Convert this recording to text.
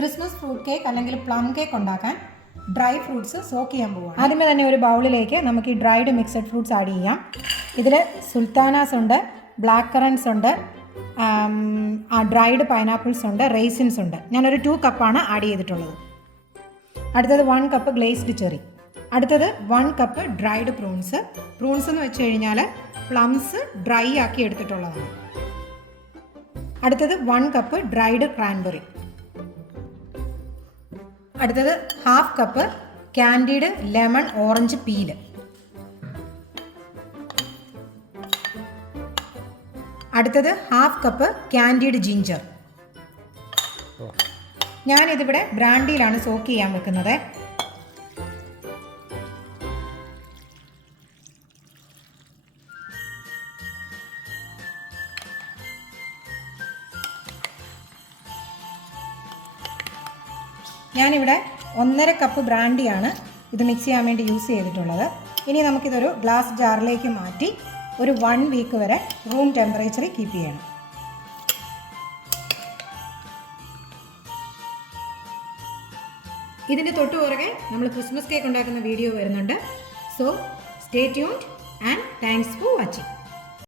Christmas fruit cake അല്ലെങ്കിൽ plum cake ഉണ്ടാക്കാൻ dry fruits soak ചെയ്യാൻ പോവുക. ആദ്യമേ തന്നെ ഒരു ബൗളിലേക്ക് നമുക്ക് ഈ ഡ്രൈഡ് മിക്സഡ് ഫ്രൂട്ട്സ് ആഡ് ചെയ്യാം. ഇതിൽ സുൽത്താനാസ് ഉണ്ട്, ബ്ലാക്ക് കറൻസ് ഉണ്ട്, ഡ്രൈഡ് പൈനാപ്പിൾസ് ഉണ്ട്, റേസിൻസ് ഉണ്ട്. ഞാനൊരു 2 കപ്പാണ് ആഡ് ചെയ്തിട്ടുള്ളത്. അടുത്തത് 1 കപ്പ് ഗ്ലേസ്ഡ് ചെറി. അടുത്തത് 1 കപ്പ് ഡ്രൈഡ് പ്രൂൺസ്. പ്രൂൺസ് എന്ന് വെച്ച് കഴിഞ്ഞാൽ പ്ലംസ് ഡ്രൈ ആക്കി എടുത്തിട്ടുള്ളതാണ്. അടുത്തത് 1 കപ്പ് ഡ്രൈഡ് ക്രാൻബെറി. അടുത്തത് 1/2 cup candied lemon orange peel. അടുത്തത് 1/2 കപ്പ് കാൻഡീഡ് ജിഞ്ചർ. ഞാനിതിവിടെ ബ്രാൻഡിയിലാണ് സോക്ക് ചെയ്യാൻ വെക്കുന്നത്. ഞാനിവിടെ 1.5 കപ്പ് ബ്രാൻഡിയാണ് ഇത് മിക്സ് ചെയ്യാൻ വേണ്ടി യൂസ് ചെയ്തിട്ടുള്ളത്. ഇനി നമുക്കിതൊരു ഗ്ലാസ് ജാറിലേക്ക് മാറ്റി ഒരു 1 വീക്ക് വരെ റൂം ടെമ്പറേച്ചറിൽ കീപ്പ് ചെയ്യണം. ഇതിൻ്റെ തൊട്ട് പുറകെ നമ്മൾ ക്രിസ്മസ് കേക്ക് ഉണ്ടാക്കുന്ന വീഡിയോ വരുന്നുണ്ട്. So stay tuned and thanks for watching.